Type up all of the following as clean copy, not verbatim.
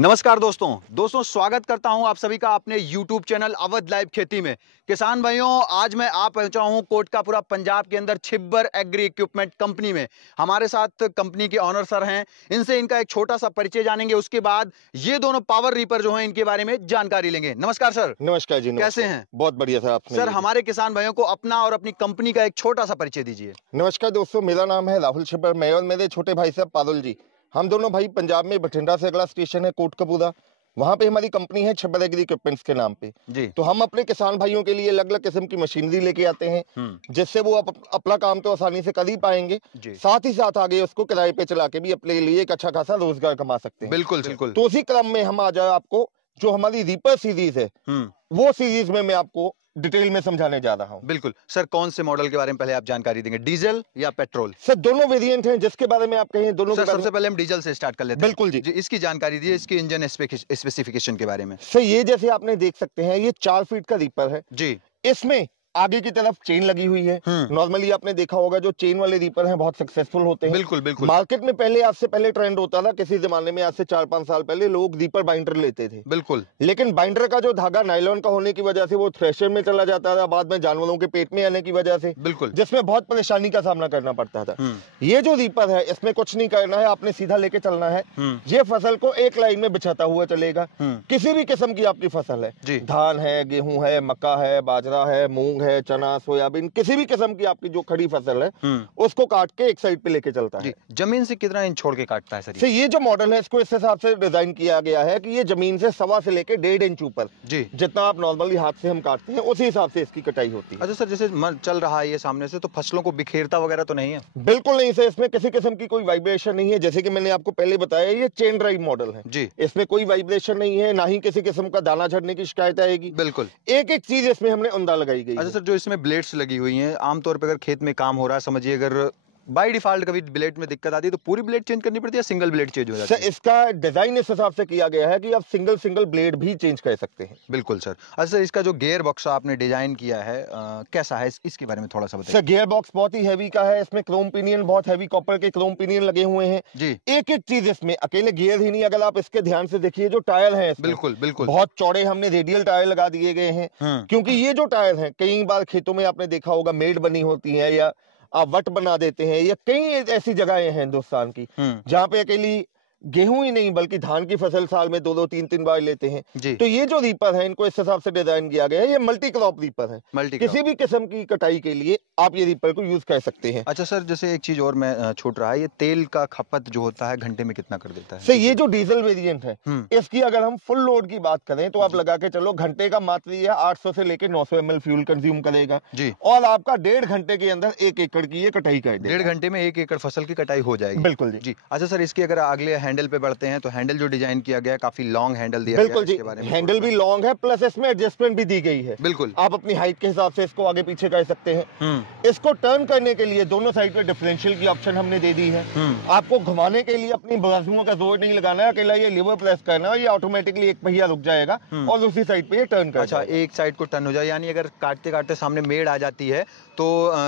नमस्कार दोस्तों स्वागत करता हूं आप सभी का अपने YouTube चैनल अवध लाइव खेती में। किसान भाइयों, आज मैं आ पहुंचा हूं कोटकापुरा पंजाब के अंदर छिब्बर एग्री इक्विपमेंट कंपनी में। हमारे साथ कंपनी के ऑनर सर हैं, इनसे इनका एक छोटा सा परिचय जानेंगे। उसके बाद ये दोनों पावर रीपर जो हैं इनके बारे में जानकारी लेंगे। नमस्कार सर। नमस्कार जी। कैसे हैं? बहुत बढ़िया सर। आपने सर हमारे किसान भाइयों को अपना और अपनी कंपनी का एक छोटा सा परिचय दीजिए। नमस्कार दोस्तों, मेरा नाम है राहुल छिब्बर। मैं और मेरे छोटे भाई साहब पारुल जी, हम दोनों भाई पंजाब में बठिंडा से अगला स्टेशन है कोटकपूरा, वहाँ पे हमारी कंपनी है छिब्बर एग्री इक्विपमेंट्स के नाम पे जी। तो हम अपने किसान भाइयों के लिए अलग अलग किस्म की मशीनरी लेके आते हैं, जिससे वो अपना काम तो आसानी से कर ही पाएंगे, साथ ही साथ आगे उसको किराए पे चला के भी अपने लिए एक अच्छा खासा रोजगार कमा सकते हैं। बिल्कुल बिल्कुल। तो उसी क्रम में हम आज आपको जो हमारी रीपर सीरीज है वो सीरीज में मैं आपको डिटेल में समझाने जा रहा हूँ। बिल्कुल सर, कौन से मॉडल के बारे में पहले आप जानकारी देंगे, डीजल या पेट्रोल? सर दोनों वेरिएंट हैं, जिसके बारे में आप कहें दोनों सर, के सबसे पहले हम डीजल से स्टार्ट कर लेते हैं। बिल्कुल जी। इसकी जानकारी दिए, इसकी इंजन स्पेसिफिकेशन के बारे में। सर ये जैसे आपने देख सकते हैं, ये 4 फीट का रीपर है जी। इसमें आगे की तरफ चेन लगी हुई है। नॉर्मली आपने देखा होगा जो चेन वाले रीपर हैं बहुत सक्सेसफुल होते हैं। बिल्कुल बिल्कुल। मार्केट में पहले, आज से पहले ट्रेंड होता था, किसी जमाने में आज से 4-5 साल पहले लोग रीपर बाइंडर लेते थे। बिल्कुल। लेकिन बाइंडर का जो धागा नायलॉन का होने की वजह से वो थ्रेशर में चला जाता था, बाद में जानवरों के पेट में आने की वजह से, बिल्कुल, जिसमें बहुत परेशानी का सामना करना पड़ता था। ये जो रीपर है इसमें कुछ नहीं करना है, आपने सीधा लेके चलना है। ये फसल को एक लाइन में बिछाता हुआ चलेगा। किसी भी किस्म की आपकी फसल है, धान है, गेहूं है, मक्का है, बाजरा है, मूंग है, चना, सोयाबीन, किसी भी किस्म की आपकी जो खड़ी फसल है उसको काट के एक साइड पे लेके चलता है। जमीन से कितना इंच छोड़ के काटता है सर? ये जो मॉडल है इसको इस हिसाब से डिजाइन किया गया है कि ये जमीन से 1.25 से लेके 1.5 इंच ऊपर जितना आप नॉर्मली हाथ से हम काटते हैं उसी हिसाब से इसकी कटाई होती है। अच्छा सर, जैसे चल रहा है ये सामने से, तो फसलों को बिखेरता वगैरह तो नहीं है? बिल्कुल नहीं सर, इसमें किसी किस्म की कोई वाइब्रेशन नहीं है। जैसे कि मैंने आपको पहले बताया, ये चेन ड्राइव मॉडल है जी। इसमें कोई वाइब्रेशन नहीं है, ना ही किसी किस्म का दाना झड़ने की शिकायत आएगी। बिल्कुल। एक एक चीज इसमें हमने उंदा लगाई गई। अच्छा सर, जो इसमें ब्लेड्स लगी हुई हैं, आमतौर पर अगर खेत में काम हो रहा है, समझिए अगर बाय डिफॉल्ट कभी ब्लेड में दिक्कत आती है तो पूरी ब्लेड चेंज करनी पड़ती है, सिंगल ब्लेड चेंज हो जाती है? सर इसका डिजाइन इस हिसाब से किया गया है कि आप सिंगल ब्लेड भी चेंज कर सकते हैं। बिल्कुल सर। अच्छा सर, इसका जो गियर बॉक्स आपने डिजाइन किया है कैसा है, इसके बारे में थोड़ा सा बताइए। सर गियर बॉक्स बहुत ही हैवी का है, इसमें क्रोम पिनियन, बहुत हैवी कॉपर के क्रोम पिनियन लगे हुए हैं जी। एक एक चीज इसमें, अकेले गियर ही नहीं, अगर आप इसके ध्यान से देखिए जो टायर है, बिल्कुल बिल्कुल बहुत चौड़े हमने रेडियल टायर लगा दिए गए हैं। क्योंकि ये जो टायर है, कई बार खेतों में आपने देखा होगा मेड़ बनी होती है या आप वट बना देते हैं, या कई ऐसी जगहें हैं हिंदुस्तान की जहाँ पे अकेली गेहूं ही नहीं बल्कि धान की फसल साल में 2-2 3-3 बार लेते हैं। तो ये जो रीपर है इनको इस हिसाब से डिजाइन किया गया है, ये मल्टी क्रॉप रीपर है। किसी भी किस्म की कटाई के लिए आप ये रीपर को यूज कर सकते हैं। अच्छा सर, जैसे एक चीज और मैं छूट रहा है, ये तेल का खपत जो होता है घंटे में कितना कर देता है? सर ये जो डीजल वेरिएंट है इसकी अगर हम फुल लोड की बात करें तो आप लगा के चलो घंटे का मात्र ये 800 से लेकर 900 ml फ्यूल कंज्यूम करेगा जी। और आपका 1.5 घंटे के अंदर 1 एकड़ की ये कटाई कर देगा। 1.5 घंटे में 1 एकड़ फसल की कटाई हो जाएगी? बिल्कुल जी। अच्छा सर, इसकी अगर अगले हैंडल पे बढ़ते हैं तो हैंडल जो डिजाइन किया गया है काफी लॉन्ग हैंडल दिया गया है। बिल्कुल जी, हैंडल भी लॉन्ग है, प्लस इसमें एडजस्टमेंट भी दी गई है। बिल्कुल, आप अपनी हाइट के हिसाब से इसको आगे पीछे कर सकते हैं। इसको टर्न करने के लिए दोनों साइड पे डिफरेंशियल की ऑप्शन हमने दे दी है। आपको घुमाने के लिए अपनी बाजुओं का जोर नहीं लगाना है, अकेला ये लीवर प्रेस करना है, ये ऑटोमेटिकली एक पहिया रुक जाएगा और उसी साइड पे ये टर्न कर। अच्छा, एक साइड को टर्न हो जाए, यानी अगर काटते काटते सामने मेड़ आ जाती है तो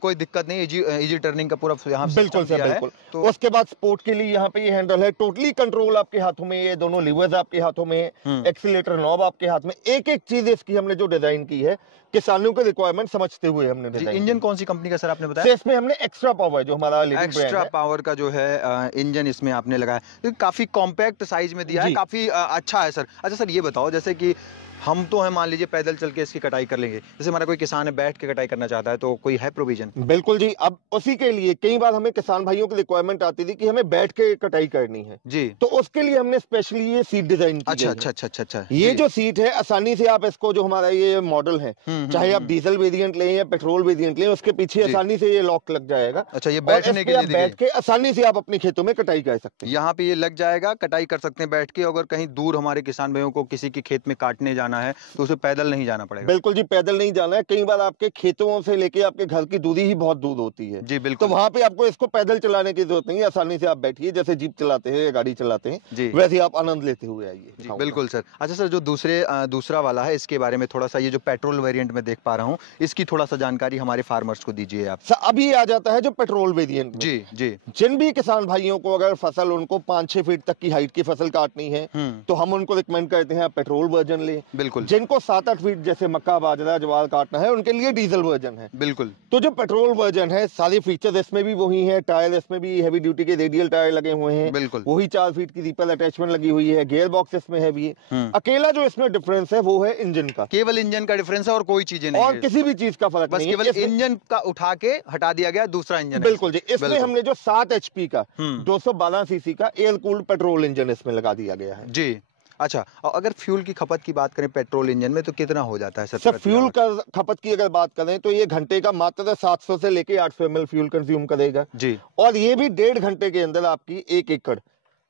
कोई दिक्कत नहीं, इजी टर्निंग का पूरा यहाँ बिल्कुल सर बिल्कुल। तो उसके बाद स्पोर्ट के लिए यहाँ पे ये हैंडल है, टोटली कंट्रोल आपके हाथों में, ये दोनों लीवर्स आपके हाथों में, एक्सीलेटर नॉब आपके हाथ में। एक एक चीज इसकी हमने जो डिजाइन की है किसानों के रिक्वायरमेंट समझते हुए हमने डिजाइन। इंजन कौन सी कंपनी का सर आपने बताया? इसमें हमने एक्स्ट्रा पावर, जो हमारा एक्स्ट्रा पावर का जो है इंजन इसमें आपने लगाया, तो काफी कॉम्पैक्ट साइज में दिया है, काफी अच्छा है सर। अच्छा सर, ये बताओ, जैसे कि हम तो है, मान लीजिए पैदल चल के इसकी कटाई कर लेंगे, जैसे हमारा कोई किसान है बैठ के कटाई करना चाहता है, तो कोई है प्रोविजन? बिल्कुल जी। अब उसी के लिए कई बार हमें किसान भाइयों की रिक्वायरमेंट आती थी कि हमें बैठ के कटाई करनी है जी, तो उसके लिए हमने स्पेशली ये सीट डिजाइन की। अच्छा। ये जो सीट है, आसानी से आप इसको, जो हमारा ये मॉडल है, चाहे आप डीजल वेरिएंट लें या पेट्रोल वेरिएंट लें, उसके पीछे आसानी से ये लॉक लग जाएगा। अच्छा, ये बैठने के लिए बैठ के आसानी से आप अपने खेतों में कटाई कर सकते हैं। यहाँ पे ये लग जाएगा, कटाई कर सकते हैं बैठ के। अगर कहीं दूर हमारे किसान भाइयों को किसी के खेत में काटने जाना है तो उसे पैदल नहीं जाना पड़ेगा? बिल्कुल जी, पैदल नहीं जाना है। कई बार आपके खेतों से लेके आपके घर की दूरी ही बहुत दूर होती है जी। बिल्कुल, तो वहाँ पे आपको इसको पैदल चलाने की जरूरत नहीं है, आसानी से आप बैठिए, जैसे जीप चलाते हैं या गाड़ी चलाते हैं जी, वैसे आप आनंद लेते हुए आइए। बिल्कुल सर। अच्छा सर, जो दूसरा वाला है इसके बारे में थोड़ा सा, ये जो पेट्रोल वेरिएंट में देख पा रहा हूँ, इसकी थोड़ा सा जानकारी हमारे फार्मर्स को दीजिए आप। सर अभी आ जाता है जो पेट्रोल वेरिएंट। जी जी। जिन भी किसान भाइयों को अगर फसल उनको 5-6 फीट तक की हाइट की फसल काटनी है तो हम उनको रिकमेंड करते हैं पेट्रोल वर्जन ले। बिल्कुल। जिनको 7-8 फीट जैसे मक्का बाजरा ज्वार काटना है उनके लिए डीजल वर्जन है। बिल्कुल। तो जो पेट्रोल वर्जन है सारे फीचर्स इसमें भी वही है, टायर इसमें भी हैवी ड्यूटी के रेडियल टायर लगे हुए हैं। बिल्कुल। वही 4 फीट की रीपर अटैचमेंट लगी हुई है, गियर बॉक्स इसमें हैवी है। अकेला जो इसमें डिफरेंस है वो है इंजन का, केवल इंजन का डिफरेंस है और कोई चीजें नहीं और किसी भी चीज का फर्क बस नहीं केवल है। इंजन का उठा के हटा दिया गया, दूसरा इंजन। बिल्कुल जी। इसमें हमने जो 7 HP का 212 सीसी का एयर कूल्ड पेट्रोल इंजन इसमें लगा दिया गया है जी। अच्छा, और अगर फ्यूल की खपत की बात करें पेट्रोल इंजन में तो कितना हो जाता है सर? फ्यूल का खपत की अगर बात करें तो ये घंटे का मात्र 700 से लेके 800 ml फ्यूल कंज्यूम करेगा जी। और ये भी 1.5 घंटे के अंदर आपकी 1 एकड़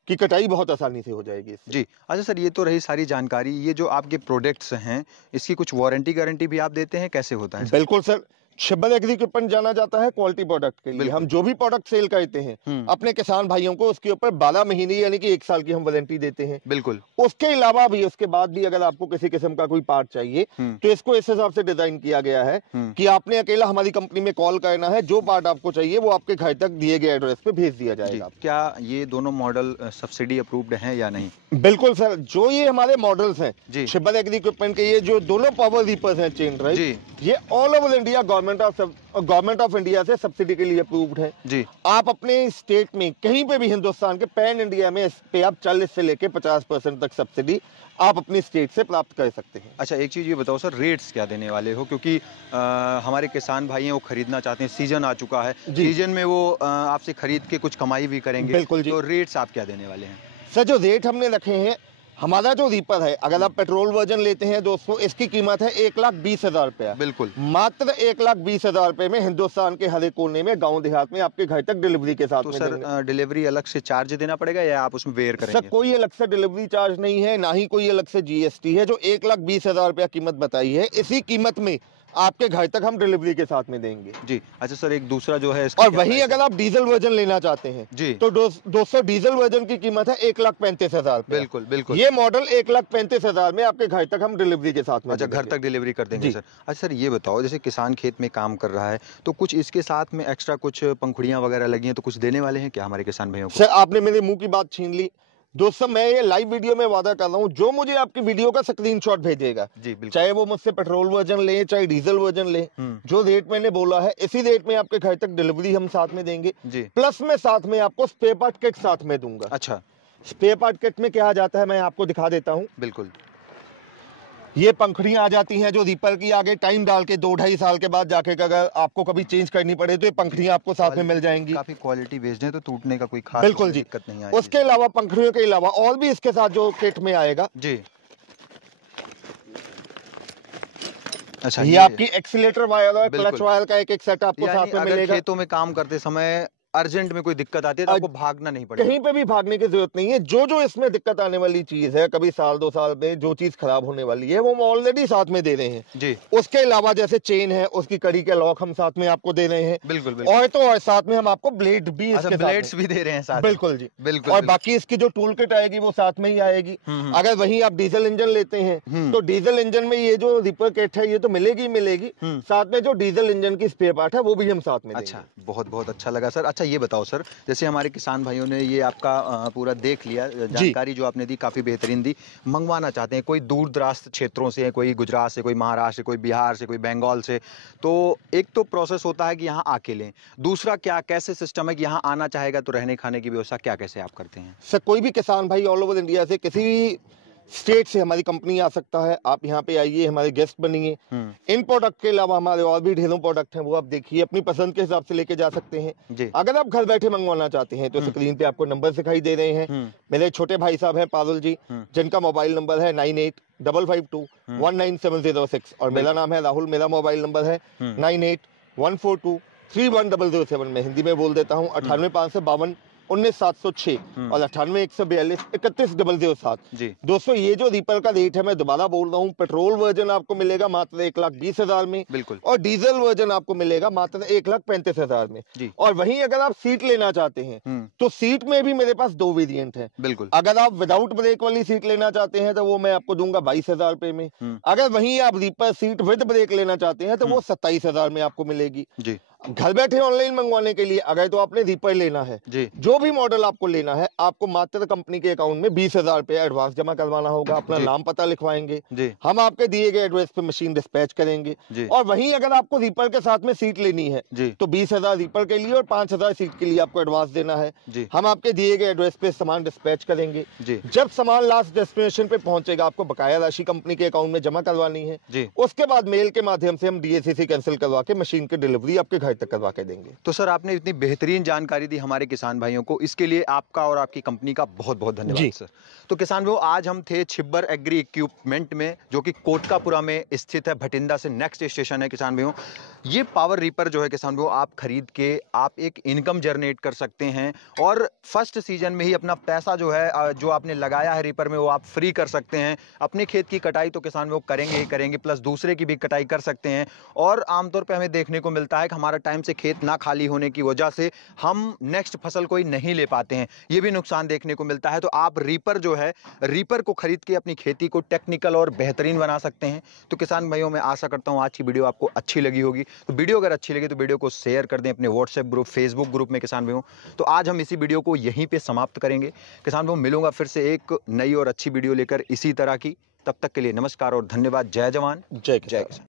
की कटाई बहुत आसानी से हो जाएगी इससे। जी। अच्छा सर, ये तो रही सारी जानकारी। ये जो आपके प्रोडक्ट्स हैं इसकी कुछ वारंटी गारंटी भी आप देते हैं, कैसे होता है? बिल्कुल सर, शिब्बल एग्री इक्विपमेंट जाना जाता है क्वालिटी प्रोडक्ट के लिए। हम जो भी प्रोडक्ट सेल करते हैं अपने किसान भाइयों को उसके ऊपर 12 महीने यानी कि 1 साल की हम वारंटी देते हैं। बिल्कुल। उसके अलावा भी उसके बाद भी अगर आपको किसी किस्म का कोई पार्ट चाहिए तो इसको इस हिसाब से डिजाइन किया गया है कि आपने अकेला हमारी कंपनी में कॉल करना है, जो पार्ट आपको चाहिए वो आपके घर तक दिए गए एड्रेस पे भेज दिया जाएगा। क्या ये दोनों मॉडल सब्सिडी अप्रूव्ड हैं या नहीं? बिल्कुल सर, जो ये हमारे मॉडल्स हैं शिब्बल एग्री इक्विपमेंट के, ये जो दोनों पावर रीपर्स हैं चेन ड्राइव, ये all over India government of India से सब्सिडी के लिए अप्रूव्ड है जी। आप अपने स्टेट में कहीं पे भी हिंदुस्तान के पैन इंडिया में इस पे आप 40 से लेके 50% तक सब्सिडी आप अपनी स्टेट से प्राप्त कर सकते हैं। अच्छा, एक चीज ये बताओ सर, रेट्स क्या देने वाले हो? क्योंकि हमारे किसान भाई हैं वो खरीदना चाहते हैं, सीजन आ चुका है, सीजन में वो आपसे खरीद के कुछ कमाई भी करेंगे। बिल्कुल जी। तो रेट्स आप क्या देने वाले हैं? सर जो रेट हमने रखे हैं, हमारा जो रीपर है अगर आप पेट्रोल वर्जन लेते हैं दोस्तों, इसकी कीमत है 1,20,000 रुपया। बिल्कुल। मात्र 1,20,000 रुपए में हिंदुस्तान के हर एक कोने में, गांव देहात में आपके घर तक डिलीवरी के साथ। तो सर डिलीवरी अलग से चार्ज देना पड़ेगा या आप उसमें वेयर करेंगे? सर कोई अलग से डिलीवरी चार्ज नहीं है, ना ही कोई अलग से GST है। जो 1,20,000 रुपया कीमत बताई है, इसी कीमत में आपके घर तक हम डिलीवरी के साथ में देंगे जी। अच्छा सर, एक दूसरा जो है और वहीं अगर आप डीजल वर्जन लेना चाहते हैं जी तो दोस्तों डीजल वर्जन की कीमत है 1,35,000। बिल्कुल बिल्कुल। ये मॉडल 1,35,000 में आपके घर तक हम डिलीवरी के साथ में। अच्छा, घर तक डिलीवरी कर देंगे सर। अच्छा सर, ये बताओ जैसे किसान खेत में काम कर रहा है तो कुछ इसके साथ में एक्स्ट्रा कुछ पंखुड़ियां वगैरह लगी हैं तो कुछ देने वाले हैं क्या हमारे किसान भाइयों को? सर आपने मेरे मुंह की बात छीन ली दोस्तों। मैं ये लाइव वीडियो में वादा कर रहा हूँ, जो मुझे आपकी वीडियो का स्क्रीनशॉट भेजेगा जी, चाहे वो मुझसे पेट्रोल वर्जन ले चाहे डीजल वर्जन ले, जो रेट मैंने बोला है इसी रेट में आपके घर तक डिलीवरी हम साथ में देंगे जी। प्लस में साथ में आपको स्पेयर पार्ट किट साथ में दूंगा। अच्छा, स्पेयर पार्ट किट में क्या आ जाता है मैं आपको दिखा देता हूँ। बिल्कुल। ये पंखुड़ियां आ जाती हैं जो रीपर की, आगे टाइम डाल के 2-2.5 साल के बाद जाके अगर आपको कभी चेंज करनी पड़े तो ये पंखुड़ियां आपको साथ में मिल जाएंगी। काफी क्वालिटी बेस्ड है तो टूटने का कोई खास बिल्कुल जी दिक्कत नहीं आएगी। उसके अलावा पंखुड़ियों के अलावा और भी इसके साथ जो किट में आएगा जी। अच्छा, ये आपकी एक्सीलेटर वायर और क्लच वायर का एक सेट आपको साथ में मिलेगा। खेतों में काम करते समय अर्जेंट में कोई दिक्कत आती है तो आपको भागना नहीं पड़ेगा, कहीं पे भी भागने की जरूरत नहीं है। जो इसमें दिक्कत आने वाली चीज है, कभी 1-2 साल में जो चीज खराब होने वाली है वो हम ऑलरेडी साथ में दे रहे हैं जी। उसके अलावा जैसे चेन है उसकी कड़ी के लॉक हम साथ में आपको दे रहे हैं। बिल्कुल बिल्कुल। और तो और साथ में हम आपको ब्लेड भी इसके ब्लेड्स भी दे रहे हैं साथ। बिल्कुल जी बिल्कुल। और बाकी इसकी जो टूल किट आएगी वो साथ में ही आएगी। अगर वहीं आप डीजल इंजन लेते हैं तो डीजल इंजन में ये जो रिपर किट है ये तो मिलेगी मिलेगी, साथ में जो डीजल इंजन की स्पेयर पार्ट है वो भी हम साथ में। अच्छा, बहुत बहुत अच्छा लगा सर। अच्छा ये बताओ सर, जैसे हमारे किसान भाइयों ने ये आपका पूरा देख लिया, जानकारी जो आपने दी काफ़ी बेहतरीन दी, मंगवाना चाहते हैं कोई दूर दराज क्षेत्रों से, कोई गुजरात से, कोई महाराष्ट्र से, कोई बिहार से, कोई बंगाल से, तो एक तो प्रोसेस होता है कि यहाँ आके लें, दूसरा क्या कैसे सिस्टम है कि यहाँ आना चाहेगा तो रहने खाने की व्यवस्था क्या कैसे आप करते हैं? सर कोई भी किसान भाई ऑल ओवर इंडिया से किसी भी स्टेट से हमारी कंपनी आ सकता है। आप यहाँ पे आइए, हमारे गेस्ट बनिए। इन प्रोडक्ट के अलावा हमारे और भी ढेरों प्रोडक्ट हैं, वो आप देखिए, अपनी पसंद के हिसाब से लेके जा सकते हैं। अगर आप घर बैठे मंगवाना चाहते हैं तो स्क्रीन पे आपको नंबर दिखाई दे रहे हैं। मेरे छोटे भाई साहब हैं पारुल जी, जिनका मोबाइल नंबर है 9855219706 और मेरा नाम है राहुल। मेरा मोबाइल नंबर है 9814231007। मैं हिंदी में बोल देता हूँ 98 552 19,706 और 98,142 31,007 जी। दोस्तों ये जो रीपर का रेट है मैं दोबारा बोल रहा हूँ, पेट्रोल वर्जन आपको मिलेगा मात्र 1,20,000 में, बिल्कुल। और डीजल वर्जन आपको मिलेगा मात्र 1,35,000 में जी। और वहीं अगर आप सीट लेना चाहते हैं तो सीट में भी मेरे पास 2 वेरिएंट है। बिल्कुल। अगर आप विदाउट ब्रेक वाली सीट लेना चाहते हैं तो वो मैं आपको दूंगा 22,000 रुपए में। अगर वहीं आप रीपर सीट विद ब्रेक लेना चाहते हैं तो वो 27,000 में आपको मिलेगी। जी। घर बैठे ऑनलाइन मंगवाने के लिए अगर तो आपने रीपर लेना है, जी। जो भी मॉडल आपको लेना है, आपको मात्र कंपनी के अकाउंट में 20,000 रुपए एडवांस जमा करवाना होगा। अपना नाम पता लिखवाएंगे, हम आपके दिए गए एड्रेस पे मशीन डिस्पैच करेंगे और वहीं अगर आपको रीपर के साथ में सीट लेनी है तो 20,000 रीपर के लिए और 5,000 सीट के लिए आपको एडवांस देना है। हम आपके दिए गए एड्रेस पे सामान डिस्पैच करेंगे। जब सामान लास्ट डेस्टिनेशन पे पहुंचेगा आपको बकाया राशि कंपनी के अकाउंट में जमा करवानी है। उसके बाद मेल के माध्यम से हम DACC कैंसिल करवा के मशीन की डिलीवरी आपके घर तक करवा के देंगे। तो सर आपने इतनी बेहतरीन जानकारी दी हमारे किसान भाइयों को, इसके लिए आपका और आपकी कंपनी का बहुत बहुत धन्यवाद सर। तो किसान भाइयों, आज हम थे छिब्बर एग्री इक्विपमेंट में, जो कि कोटकापुरा में स्थित है, भटिंडा से नेक्स्ट स्टेशन है। किसान भाइयों, ये पावर रीपर जो है किसान भाइयों, आप खरीद के आप एक इनकम जनरेट कर सकते हैं और फर्स्ट सीजन में ही अपना पैसा जो है जो आपने लगाया है रीपर में वो आप फ्री कर सकते हैं। अपने खेत की कटाई तो किसान भाइयों करेंगे ही करेंगे, प्लस दूसरे की भी कटाई कर सकते हैं। और आमतौर पर हमें देखने को मिलता है कि हमारा टाइम से खेत ना खाली होने की वजह से हम नेक्स्ट फसल कोई नहीं ले पाते हैं, ये भी नुकसान देखने को मिलता है। तो आप रीपर जो है, रीपर को खरीद के अपनी खेती को टेक्निकल और बेहतरीन बना सकते हैं। तो किसान भाइयों, मैं आशा करता हूं आज की वीडियो आपको अच्छी लगी होगी। तो वीडियो अगर अच्छी लगी तो वीडियो को शेयर कर दें अपने व्हाट्सएप ग्रुप, फेसबुक ग्रुप में किसान भाइयों। तो आज हम इसी वीडियो को यहीं पे समाप्त करेंगे। किसान भाइयों, मिलूंगा फिर से एक नई और अच्छी वीडियो लेकर इसी तरह की। तब तक के लिए नमस्कार और धन्यवाद। जय जवान, जय किसान।